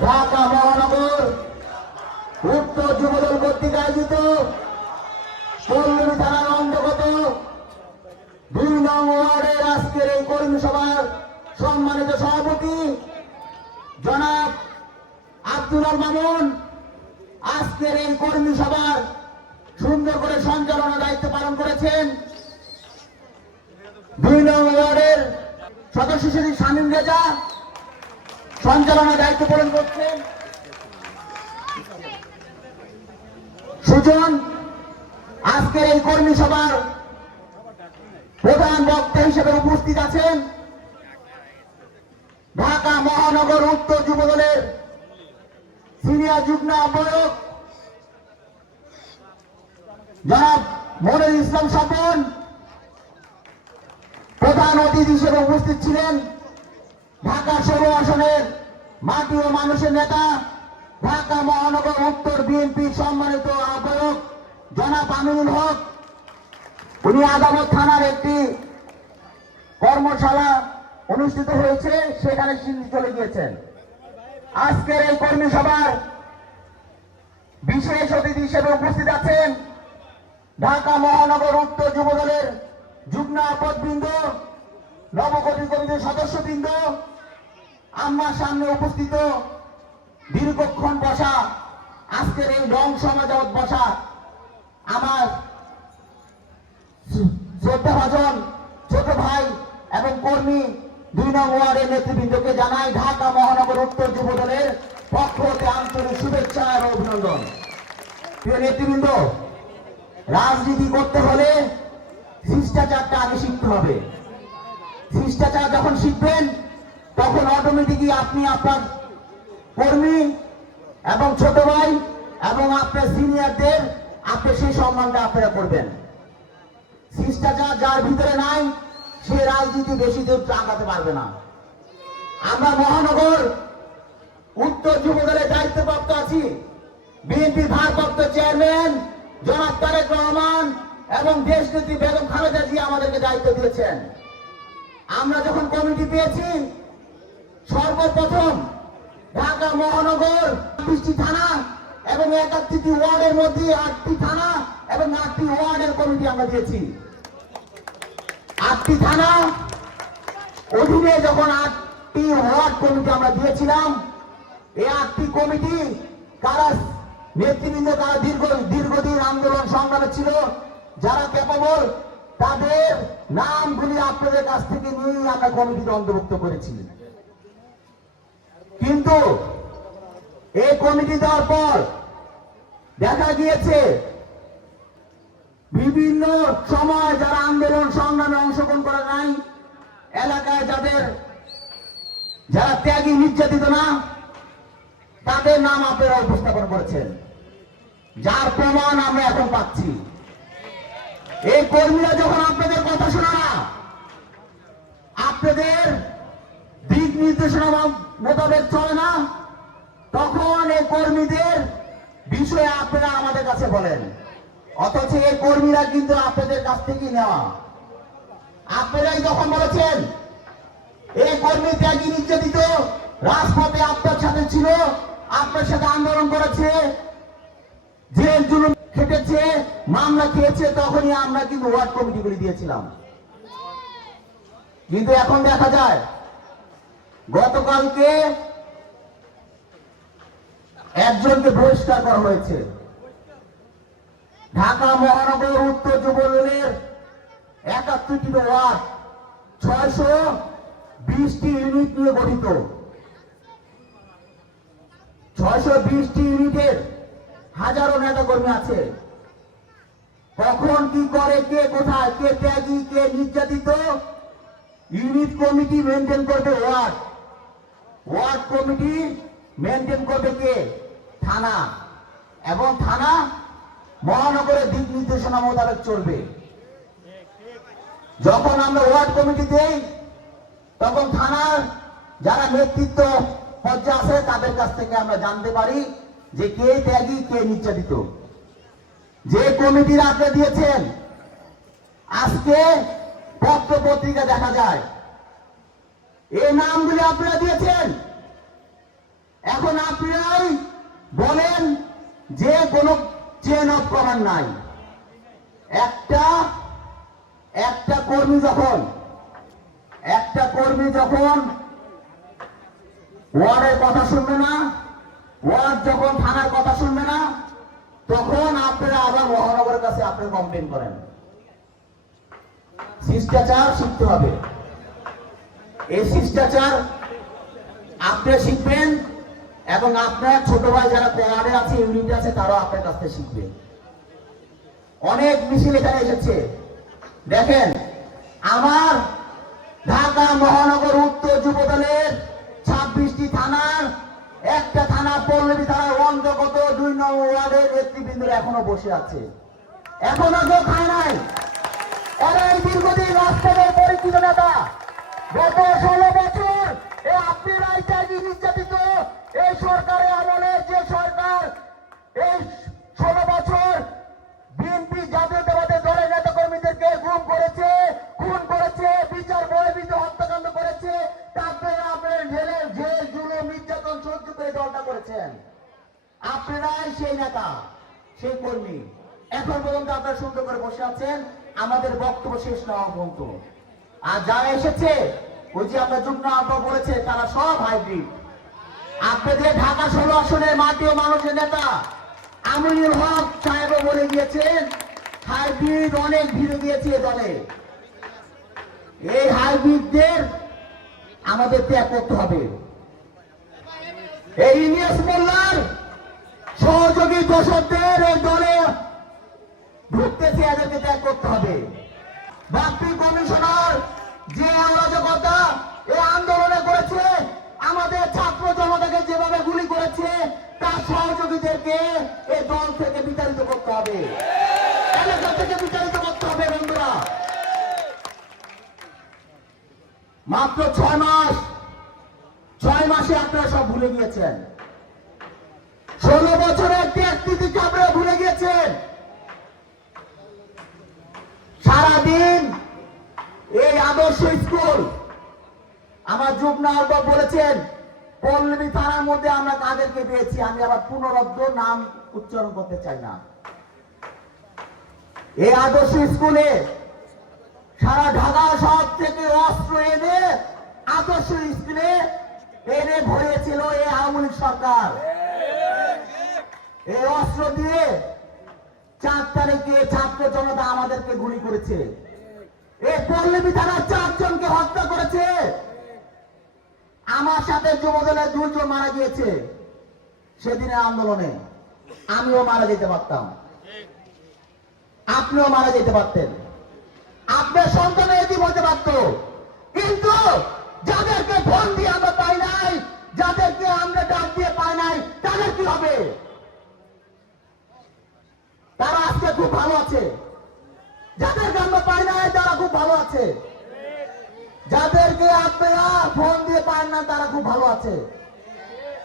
ঢাকা মহানগর উত্তর যুবদল কর্তৃক আয়োজিত পল্লবী থানার অন্তর্গত 2 নং ওয়ার্ডের আজকের এই কর্মী সভার সম্মানিত সভাপতি জনাব আব্দুল মামুন আজকের এই কর্মী সভার সুন্দর করে সঞ্চালনার দায়িত্ব পালন করেছেন। 2 নং ওয়ার্ডের সদস্য সচিব শামীম রেজা সঞ্চালনার দায়িত্ব পালন করছেন। সুজন আজকের এই কর্মী সভার প্রধান বক্তা হিসেবে উপস্থিত আছেন ঢাকা মহানগর উত্তর যুবদলের সিনিয়র যুগ্ম আহ্বায়ক জনাব মনির ইসলাম স্বপন। প্রধান অতিথি হিসেবে উপস্থিত ছিলেন ঢাকা 16 আসনের মাটি ও মানুষের নেতা ঢাকা মহানগর উত্তর বিএনপি সম্মানিত আহ্বায়ক জনাব আমিনুল হক। উনি আদালত থানার একটি কর্মশালা অনুষ্ঠিত হয়েছে, সেখানে চলে গিয়েছেন। আজকের এই কর্মী সভার বিশেষ অতিথি হিসেবে উপস্থিত আছেন ঢাকা মহানগর উত্তর যুবদলের যুগ্ম আহ্বায়কবৃন্দ, নবগঠিত কমিটির সদস্যবৃন্দ, আমার সামনে উপস্থিত দীর্ঘক্ষণ বসা আজকের এই রং সমাজত বসা আমার শ্রদ্ধাভাজন ছোট ভাই এবং কর্মী 2 নং ওয়ার্ডের নেতৃবৃন্দকে জানাই ঢাকা মহানগর উত্তর যুবদলের পক্ষ হতে আন্তরিক শুভেচ্ছা এবং অভিনন্দন। প্রিয় নেতৃবৃন্দ, রাজনীতি করতে হলে শিষ্টাচারটা আগে শিখতে হবে। শিষ্টাচার যখন শিখবেন তখন অটোমেটিকই আপনি আপনার কর্মী এবং ছোট ভাই এবং আপনার সিনিয়রদের আপনি সেই সম্মানটা আপনারা করবেন। শিষ্টাচার যার ভিতরে নাই সে রাজনীতি বেশি দূর আগাতে পারবে না। আমরা মহানগর উত্তর যুবদলের দায়িত্বপ্রাপ্ত আছি। বিএনপি ভারপ্রাপ্ত চেয়ারম্যান জনাব তারেক রহমান এবং দেশ নেত্রী বেগম খালেদা জিয়া আমাদেরকে দায়িত্ব দিয়েছেন। আমরা যখন কমিটি পেয়েছি সর্বপ্রথম ঢাকা মহানগর ২৬টি থানা এবং ৭১টি ওয়ার্ডের মধ্যে ৮টি থানা এবং ৮টি ওয়ার্ডের কমিটি আমরা দিয়েছি। ৮টি থানা অধীনে যখন ৮টি ওয়ার্ড কমিটি আমরা দিয়েছিলাম, এই ৮টি কমিটি কারা নেতৃবৃন্দ কারা দীর্ঘদিন আন্দোলন সংগ্রামে ছিল, যারা ক্যাপাবল তাদের নামগুলি আপনাদের কাছ থেকে নিয়ে আমরা কমিটিতে অন্তর্ভুক্ত করেছি। কিন্তু এই কমিটি দেওয়ার পর দেখা গিয়েছে বিভিন্ন সময় যারা আন্দোলন সংগ্রামে অংশগ্রহণ করে নাই, এলাকায় যারা ত্যাগী নির্যাতিত না তাদের নাম আপনারা উপস্থাপন করেছেন, যার প্রমাণ আমরা এখন পাচ্ছি। এই কর্মীরা যখন আপনাদের কথা শোনা না, আপনাদের দিক নির্দেশনা মোতাবেক চলে না, তখন এই কর্মীদের বিষয়ে আপনারা আমাদের কাছে বলেন, অথচ এই কর্মীরা কিন্তু আপনাদের কাছ থেকেই নেওয়া। আপনারাই যখন বলেছেন এই কর্মী ত্যাগী নির্যাতিত, রাজপথে আপনার সাথে ছিল, আপনার সাথে আন্দোলন করেছে, জেল জুলুম খেটেছে, মামলা খেয়েছে, তখনই আমরা কিন্তু ওয়ার্ড কমিটিগুলি দিয়েছিলাম। কিন্তু এখন দেখা যায় গতকালকে একজনকে বহিষ্কার করা হয়েছে। ঢাকা মহানগর উত্তর যুবদলের ৭১টি ওয়ার্ড ৬২০টি ইউনিট নিয়ে গঠিত। ৬২০টি ইউনিটের হাজারো নেতা কর্মী আছে। কখন কি করে, কে কোথায়, কে ত্যাগী, কে নির্যাতিত, ইউনিট কমিটি মেনটেন করবে ওয়ার্ড, ওয়ার্ড কমিটি মেনটেন করবে কে? থানা, এবং থানা মহানগরের দিক নির্দেশনা মোতাবেক চলবে। যখন আমরা ওয়ার্ড কমিটি দেই তখন থানার যারা নেতৃত্ব পর্যায়ে আছে তাদের কাছ থেকে আমরা জানতে পারি যে কে ত্যাগী, কে নির্যাতিত। যে কমিটির আপনি দিয়েছেন, আজকে পত্র পত্রিকা দেখা যায় এই নামগুলি আপনারা দিয়েছেন। এখন কোনো চেন অফ কমান্ড নাই। একটা কর্মী যখন ওয়ার্ডের কথা শুনবে না, ওয়ার্ড যখন থানার কথা শুনবে না, তখন আপনারা আবার মহানগরের কাছে আপনি কমপ্লেন করেন। শিষ্টাচার শিখতে হবে। এই শিষ্টাচার আপনি শিখবেন এবং আপনার ছোট ভাই যারা ওয়ার্ডে আছে, ইউনিটে আছে, তারাও আপনার কাছ থেকে শিখবে। অনেক মিছিল এখানে এসেছে। দেখেন, আমার ঢাকা মহানগর উত্তর যুবদলের 26টি থানার একটা থানা পল্লবী থানার অন্তর্গত 2 নং ওয়ার্ডের নেতৃবৃন্দরা এখনো বসে আছে, এখনো কেউ খায় নাই। এরা এই দীর্ঘদিন রাষ্ট্রের পরিচিত নেতা। গত 16 বছর আপনারাই চাকরি নির্যাতিত এই সরকারের আমলে, যে সরকার এই 16 বছর বিএনপি জাতীয়তাবাদী দলের নেতা কর্মীদেরকে গুম করেছে, খুন করেছে, বিচার বহির্ভূত হত্যাকাণ্ড করেছে, তারপরে আপনার জেলের জেল জুলুম নির্যাতন সহ্য করে দলটা করেছেন। আপনারাই সেই নেতা, সেই কর্মী। এখন পর্যন্ত আপনারা সুন্দর করে বসে আছেন আমাদের বক্তব্য শেষ না হওয়া পর্যন্ত। আর যারা এসেছে, ওই যে আপনার যুগ্ম আহ্বায়ক বলেছে, তারা সব হাইব্রিড। আপনাদের ঢাকা 16 আসনের মাটি ও মানুষের নেতা আমিনুল হক সাহেবও বলে গিয়েছেন, হাইব্রিড অনেক ভিড়ে দিয়েছে দলে। এই হাইব্রিডদের আমাদের ত্যাগ করতে হবে। এই ইলিয়াস মোল্লার সহযোগী দোষকদের এই দলে ঢুকতেছে, এদেরকে ত্যাগ করতে হবে। বাপ্পি কমিশনার যে অরাজকতা এই আন্দোলনে করেছে, আমাদের ছাত্র জনতাকে যেভাবে গুলি করেছে, তার সহযোগীদেরকে এই দল থেকে বিতাড়িত করতে হবে, এলাকা থেকে বিতাড়িত করতে হবে। বন্ধুরা, মাত্র 6 মাসে আপনারা সব ভুলে গিয়েছেন। 16 বছরের ত্যাগনীতিকে আপনারা ভুলে গিয়েছেন। সারাদিন এই আদর্শ স্কুল, আমার যুগ্ম আহ্বায়ক বলেছেন, পল্লবী থানার মধ্যে আমরা কাদেরকে পেয়েছি, আমি আবার পুনরুদ্ধ নাম উচ্চারণ করতে চাই না। এই আদর্শ স্কুলে সারা ঢাকা শহর থেকে অস্ত্র এনে আদর্শ স্কুলে এনে ভরিয়েছিল এই আওয়ামী লীগ সরকার। এই অস্ত্র দিয়ে 4 তারিখে ছাত্র জনতা আমাদেরকে গুলি করেছে। এই পল্লবী থানার 4 জনকে হত্যা করেছে। আমার সাথে যুবদলের 2 জন মারা গিয়েছে সেদিনের আন্দোলনে। আমিও মারা যেতে পারতাম, আপনিও মারা যেতে পারতেন, আপনার সন্তানের এটি বলতে পারত। কিন্তু যাদেরকে ফোন দিয়ে আমরা পাই নাই, যাদেরকে আমরা ডাক দিয়ে পাই নাই, তাদের কি হবে? তারা আজকে খুব ভালো আছে। যাদেরকে আমরা পাই নাই, তারা খুব ভালো আছে। যাদেরকে আপনারা ফোন দিয়ে পান না, তারা খুব ভালো আছে।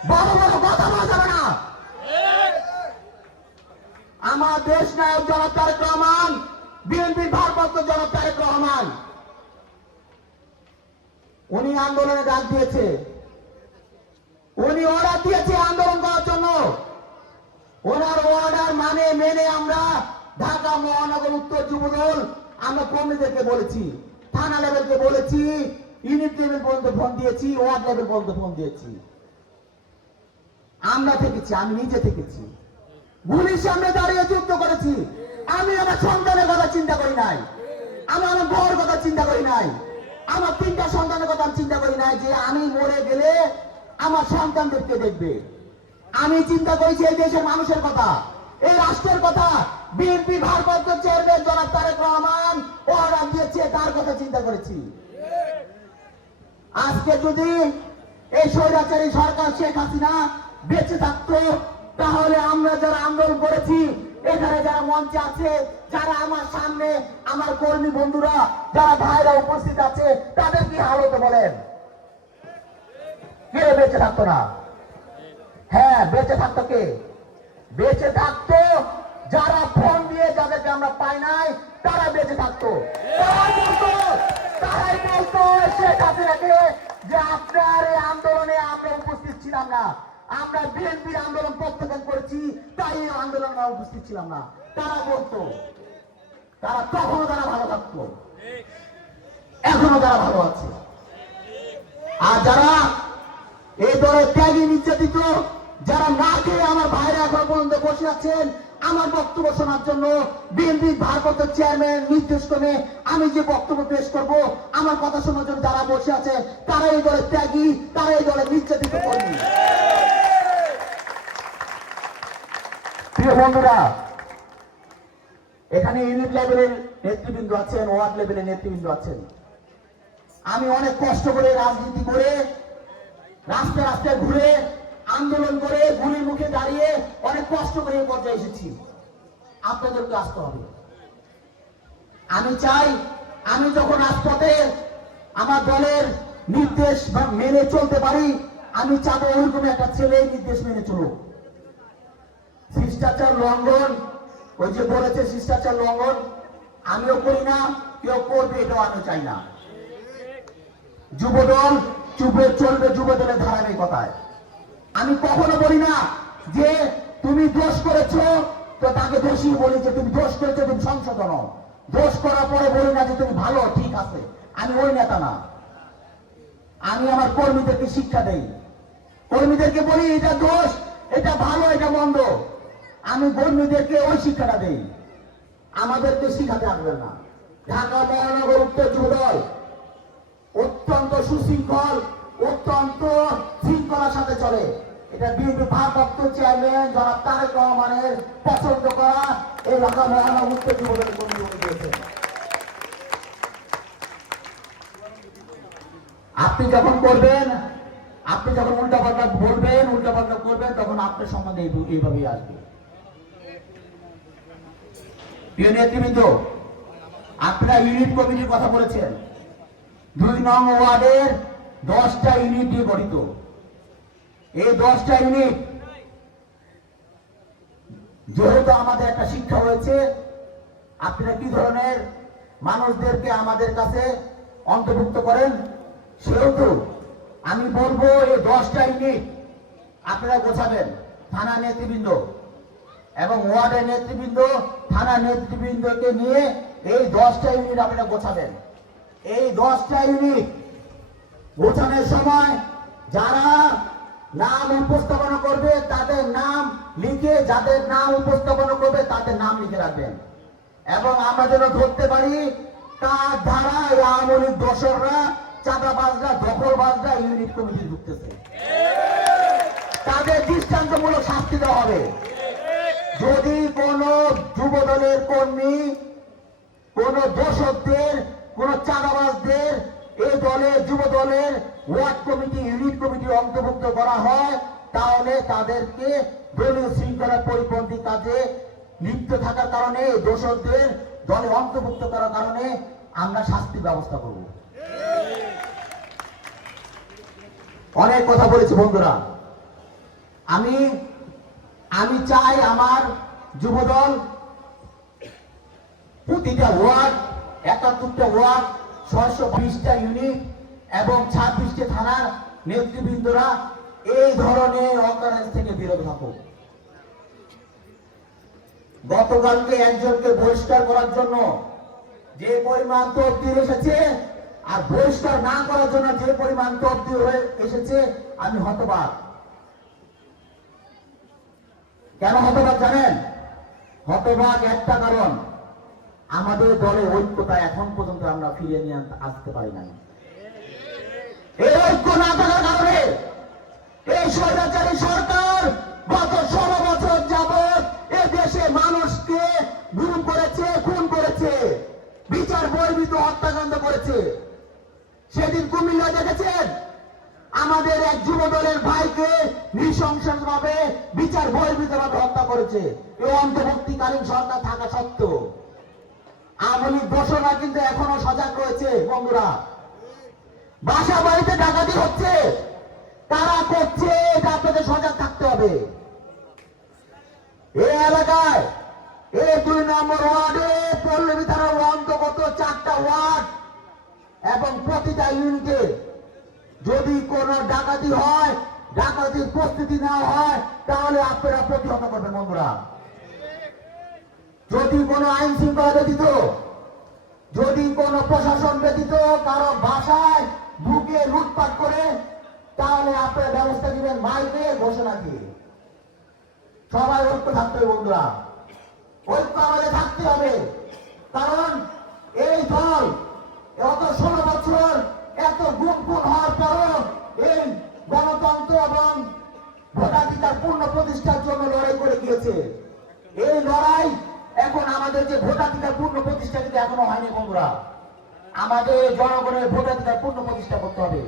বড় বড় কথা বলা যাবে না। আমার দেশ নায়ক জনাব তারেক রহমান, বিএনপির ভারপ্রাপ্ত জনাব তারেক রহমান, উনি আন্দোলনে ডাক দিয়েছে, উনি অর্ডার দিয়েছে আন্দোলন করার জন্য। ওনার অর্ডার মেনে আমরা ঢাকা মহানগর উত্তর যুবদল আমরা কর্মীদেরকে বলেছি, থানা লেভেলকে বলেছি, ইউনিট লেভেল পর্যন্ত ফোন দিয়েছি, ওয়ার্ড লেভেল পর্যন্ত ফোন দিয়েছি। আমরা থেকেছি, আমি নিজে থেকেছি, গুলির সামনে দাঁড়িয়ে যুদ্ধ করেছি। আমি আমার সন্তানের কথা চিন্তা করি নাই, আমি আমার বউর কথা চিন্তা করি নাই, আমার 3টা সন্তানের কথা চিন্তা করি নাই যে আমি মরে গেলে আমার সন্তানদেরকে দেখবে। আমি চিন্তা করেছি এই দেশের মানুষের কথা, এই রাষ্ট্রের কথা। বিএনপি ভারপ্রাপ্ত চেয়ারম্যান জনাব তারেক রহমান অর্ডার দিয়েছে, তার কথা চিন্তা করেছি। আজকে যদি এই স্বৈরাচারী সরকার শেখ হাসিনা বেঁচে থাকতো, তাহলে আমরা যারা আন্দোলন করেছি, এখানে যারা মঞ্চে আছে, যারা আমার সামনে আমার কর্মী বন্ধুরা, যারা ভাইরা উপস্থিত আছে, তাদের কি হাল হতো বলেন? কে বেঁচে থাকতো না? হ্যাঁ, বেঁচে থাকতো কে? বেঁচে থাকতো যারা ফোন দিয়ে, যাদেরকে আমরা পাই নাই, তারা বেঁচে থাকতো। তারাই বলতো শেখ হাসিনাকে যে আপনার এই আন্দোলনে আমরা উপস্থিত ছিলাম না, আমরা বিএনপির আন্দোলন প্রত্যাখ্যান করেছি, তাই এই আন্দোলন আমরা উপস্থিত ছিলাম না। তারা বলতো, তারা তখনও তারা ভালো থাকতো, এখনো তারা ভালো আছে। আর যারা এই দলের ত্যাগী নির্যাতিত, যারা না খেয়ে আমার ভাইরা এখন পর্যন্ত বসে আছেন আমার বক্তব্য শোনার জন্য, বিএনপির ভারপ্রাপ্ত চেয়ারম্যান নির্দেশ করে আমি যে বক্তব্য পেশ করব, আমার কথা শোনার জন্য যারা বসে আছেন তারা এই দলের ত্যাগী, তারা এই দলের নির্যাতিত কর্মী। প্রিয় বন্ধুরা, এখানে ইউনিট লেভেলের নেতৃবৃন্দ আছেন, ওয়ার্ড লেভেলের নেতৃবৃন্দ আছেন। আমি অনেক কষ্ট করে রাজনীতি করে, রাস্তায় রাস্তায় ঘুরে, আন্দোলন করে, গুলির মুখে দাঁড়িয়ে অনেক কষ্ট করে এই পর্যায়ে এসেছি। আপনাদেরকে আসতে হবে। আমি চাই, আমি যখন রাজপথে আমার দলের নির্দেশ মেনে চলতে পারি, আমি চাবো ওইরকম একটা ছেলে নির্দেশ মেনে চলুক। শিষ্টাচার লঙ্ঘন, ওই যে বলেছে শিষ্টাচার লঙ্ঘন, আমিও করি না, কেউ করবে এটাও আমি চাই না। যুবদল চুপে চলবে যুবদলের ধারাবাহিকতায়। আমি কখনো বলি না যে তুমি দোষ করেছো তো তাকে দোষী বলি যে তুমি দোষ করেছো, তুমি সংশোধন। দোষ করার পরে বলি না যে তুমি ভালো, ঠিক আছে। আমি ওই নেতা না। আমি আমার কর্মীদেরকে শিক্ষা দেই, কর্মীদেরকে বলি এটা দোষ, এটা ভালো, এটা মন্দ। আমি কর্মীদেরকে ওই শিক্ষাটা দেই, আমাদেরকে শিখাতে আসবেন না। ঢাকা মহানগর উত্তর যুবদল অত্যন্ত সুশৃঙ্খল, অত্যন্ত শৃঙ্খলার সাথে চলে। এটা বিএনপি ভারপ্রাপ্ত চেয়ারম্যান জনাব তারেক রহমানের পছন্দ করা এই ঢাকা মহানগর উত্তর যুবদলের কর্মী দিয়েছেন। আপনি যখন করবেন, আপনি যখন উল্টাপাল্টা বলবেন, উল্টাপাল্টা করবেন, তখন আপনার সম্বন্ধে এইভাবেই আসবে। প্রিয় নেতৃবৃন্দ, আপনারা ইউনিট কমিটির কথা বলেছেন। 2 নং ওয়ার্ডের 10টা ইউনিট দিয়ে গঠিত। এই 10টা ইউনিট যেহেতু আমাদের একটা শিক্ষা হয়েছে, আপনারা কি ধরনের মানুষদেরকে আমাদের কাছে অন্তর্ভুক্ত করেন, সেহেতু আমি বলবো এই 10টা ইউনিট আপনারা গোছাবেন। থানা নেতৃবৃন্দ এবং ওয়ার্ডের নেতৃবৃন্দ, থানা নেতৃবৃন্দকে নিয়ে এই 10টা ইউনিট আপনারা গোছাবেন। এই 10টা ইউনিট গোছানোর সময় যারা নাম উপস্থাপনা করবে তাদের নাম লিখে, যাদের নাম উপস্থাপনা করবে তাদের নাম লিখে রাখবেন। এবং আমরা যেন ধরতে পারি কার ধারা আওয়ামী লীগ দোসররা, চাঁদাবাজরা, দখলবাজরা ইউনিট কমিটি ঢুকতেছে, তাদের দৃষ্টান্তমূলক শাস্তি দেওয়া হবে। যদি কোন যুবদলের কর্মী, কোন দোষকদের, কোন চাঁদাবাজদের এই দলের, যুব দলের ওয়ার্ড কমিটি, ইউনিট কমিটি অন্তর্ভুক্ত করা হয়, তাহলে তাদেরকে দলীয় শৃঙ্খলার পরিপন্থী কাজে লিপ্ত থাকার কারণে, দোষকদের দলে অন্তর্ভুক্ত করার কারণে আমরা শাস্তির ব্যবস্থা করব। অনেক কথা বলেছি বন্ধুরা। আমি চাই আমার যুবদল প্রতিটা ওয়ার্ড, 71টা ওয়ার্ড, 620টা ইউনিট এবং 26টি থানার নেতৃবৃন্দরা এই ধরনের অকারেন্স থেকে বিরত থাকুক। গতকালকে একজনকে বহিষ্কার করার জন্য যে পরিমাণ তদবির এসেছে, আর বহিষ্কার না করার জন্য যে পরিমাণ তদবির হয়ে এসেছে, আমি হতবাক। কেন হতবাক জানেন? হতবাক একটা কারণ, আমাদের দলে ঐক্যতা এখন পর্যন্ত আমরা ফিরিয়ে নিয়ে আসতে পারি নাই। এই ঐক্য না থাকার কারণে এই স্বৈরাচারী সরকার গত 16 বছর যাবৎ এ দেশে মানুষকে গুম করেছে, খুন করেছে, বিচার বহির্ভূত হত্যাকাণ্ড করেছে। সেদিন কুমিল্লা দেখেছেন, আমাদের এক যুব দলের ভাইকে নৃশংসভাবে বিচার বহির্ভূতভাবে হত্যা করেছে। এই অন্তর্বর্তীকালীন সরকার থাকা সত্ত্বেও আওয়ামী লীগ দোষরা কিন্তু এখনো সজাগ রয়েছে। বন্ধুরা, বাসা বাড়িতে ডাকাতি হচ্ছে, তারা করছে, এটা আপনাদের সজাগ থাকতে হবে। এই এলাকায় এই 2 নম্বর ওয়ার্ডে পল্লবী থানার অন্তর্গত 4টা ওয়ার্ড এবং প্রতিটা ইউনিটে যদি কোনো ডাকাতি হয়, ডাকাতির প্রস্তুতি নেওয়া হয় তাহলে আপনারা প্রতিহত করবেন বন্ধুরা। যদি কোনো আইন শৃঙ্খলা ব্যতীত, যদি কোনো প্রশাসন ব্যতীত কারো বাসায় ঢুকে লুটপাট করে, তাহলে আপনারা ব্যবস্থা দিবেন মাইকে ঘোষণা দিয়ে। সবাই ঐক্য থাকতে হবে বন্ধুরা, ঐক্য আমাদের থাকতে হবে। কারণ এই দল গত 16 বছর এত গুম হওয়ার পরও এই গণতন্ত্র এবং ভোটাধিকার পূর্ণ প্রতিষ্ঠার জন্য লড়াই করে গিয়েছে। এই লড়াই এখন আমাদের যে ভোটাধিকার পূর্ণ প্রতিষ্ঠা কিন্তু এখনো হয়নি বন্ধুরা। আমাদের জনগণের ভোটাধিকার পূর্ণ প্রতিষ্ঠা করতে হবে।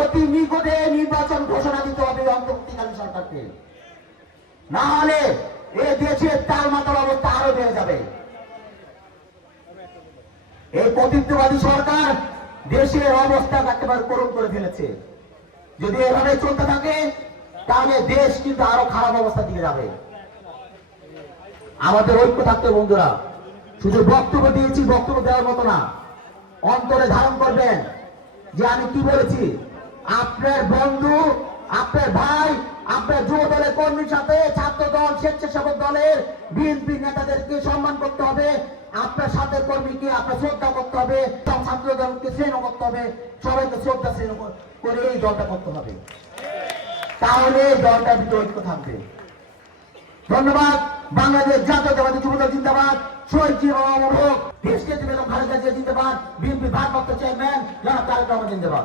অতি নিকটে নির্বাচন ঘোষণা দিতে হবে অন্তর্বর্তীকালীন সরকারকে, না হলে এই দেশের টালমাটাল অবস্থা আরো বেড়ে যাবে। এই কর্তৃত্ববাদী সরকার দেশের অবস্থা একেবারে করুণ করে ফেলেছে। যদি এভাবে চলতে থাকে তাহলে দেশ কিন্তু আরো খারাপ অবস্থার দিকে যাবে। আমাদের ঐক্য থাকতে বন্ধুরা, শুধু বক্তব্য দিয়েছি বক্তব্য দেওয়ার মতো না, অন্তরে ধারণ করবেন যে আমি কি বলেছি। আপনার বন্ধু, আপনার ভাই, আপনার যুব দলের কর্মীর সাথে ছাত্র দল, স্বেচ্ছাসেবক দলের বিএনপি নেতাদেরকে সম্মান করতে হবে। আপনার সাথে কর্মীকে আপনার শ্রদ্ধা করতে হবে, ছাত্র দলকে শ্রেণী করতে হবে, সবাইকে শ্রদ্ধা শ্রেণী করে এই দলটা করতে হবে, তাহলে দলটার ভিতরে ঐক্য থাকবে। ধন্যবাদ। বাংলাদেশ জাতীয়তাবাদী যুবদল জিন্দাবাদ। শহীদ জিয়াউর রহমান, দেশকে বেগম খালেদা জিয়া জিন্দাবাদ। বিএনপি ভারপ্রাপ্ত চেয়ারম্যান জনাব তারেক রহমান জিন্দাবাদ।